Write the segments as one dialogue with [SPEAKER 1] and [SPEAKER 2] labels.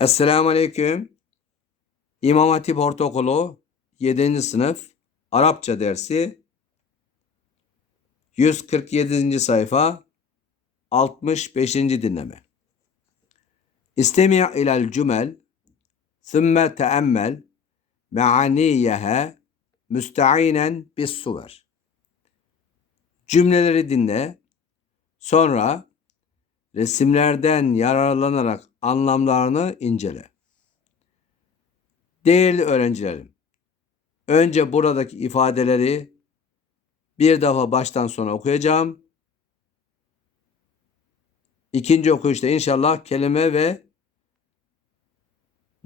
[SPEAKER 1] Esselamu Aleyküm. İmam Hatip Ortaokulu 7. sınıf Arapça dersi 147. sayfa 65. dinleme. İstemi' ilel cümel ثُمَّ teemmel me'aniyehe müsteinen bis suver. Cümleleri dinle. Sonra resimlerden yararlanarak anlamlarını incele. Değerli öğrencilerim, önce buradaki ifadeleri bir defa baştan sona okuyacağım. İkinci okuyuşta inşallah kelime ve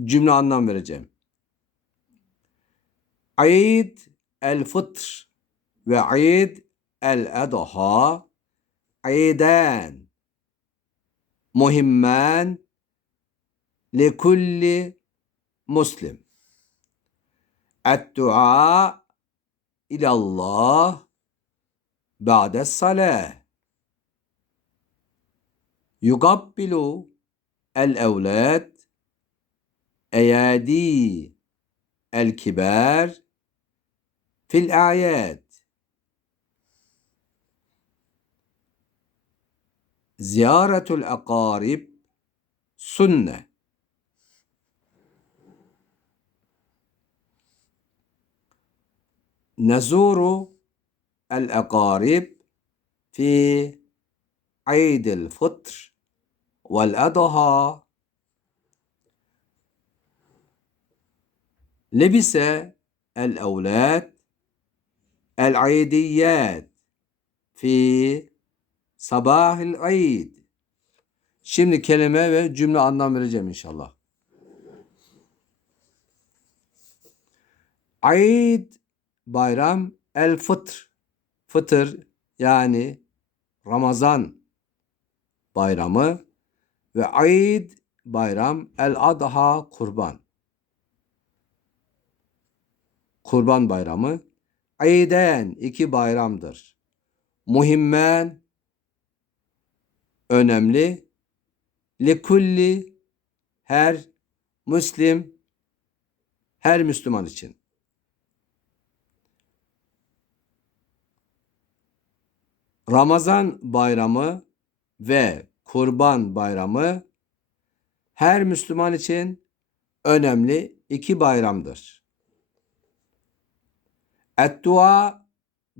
[SPEAKER 1] cümle anlam vereceğim. Eid el-fıtr ve Eid el-edha Eiden muhimmen li kulli muslim. Eddua ilallah ba'de salah. Yugabbilu el evlad eyadi el kibar fil ayet زيارة الأقارب سنة. نزور الأقارب في عيد الفطر والأضحى. لبس الأولاد العيديات في Sabahil aid. Şimdi kelime ve cümle anlam vereceğim inşallah. Aid bayram el fıtr. Fıtır yani Ramazan bayramı ve aid bayram el adha kurban. Kurban bayramı. Aiden iki bayramdır. Muhimmen önemli. Likulli her Müslim her Müslüman için. Ramazan bayramı ve Kurban bayramı her Müslüman için önemli iki bayramdır. Et-dua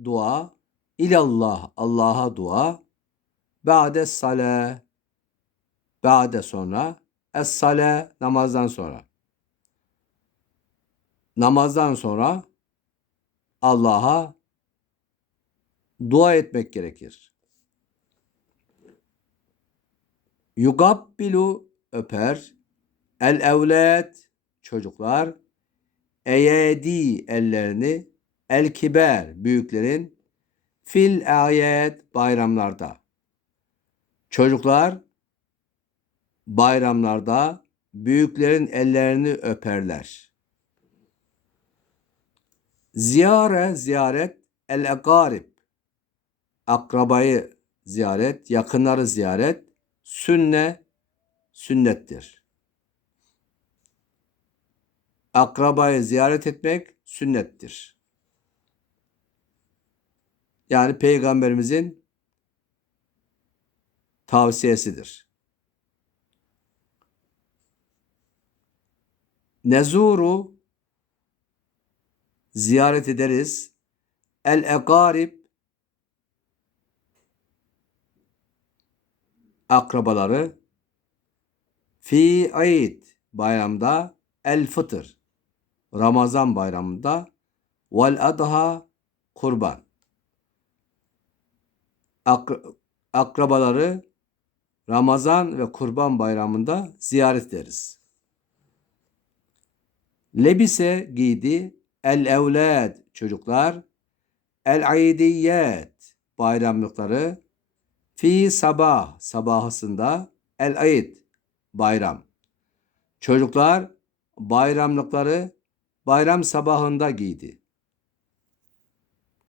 [SPEAKER 1] dua ilallah Allah'a dua ba'de sale ba'de sonra es sale namazdan sonra namazdan sonra Allah'a dua etmek gerekir. Yugabbilu öper. El evlad çocuklar. Eyedi ellerini. El kiber büyüklerin. Fil ayet bayramlarda. Çocuklar bayramlarda büyüklerin ellerini öperler. Ziyare ziyaret el ekarib akrabayı ziyaret, yakınları ziyaret sünne sünnettir. Akrabayı ziyaret etmek sünnettir. Yani peygamberimizin tavsiyesidir. Nezuru ziyaret ederiz. El ekarib akrabaları fi Eid bayramda el fıtır Ramazan bayramında vel adha kurban Akra akrabaları Ramazan ve Kurban bayramında ziyaret ederiz. Lebise giydi el evlad çocuklar el aidiyet bayramlıkları Fi sabah sabahısında el ayit bayram. Çocuklar bayramlıkları bayram sabahında giydi.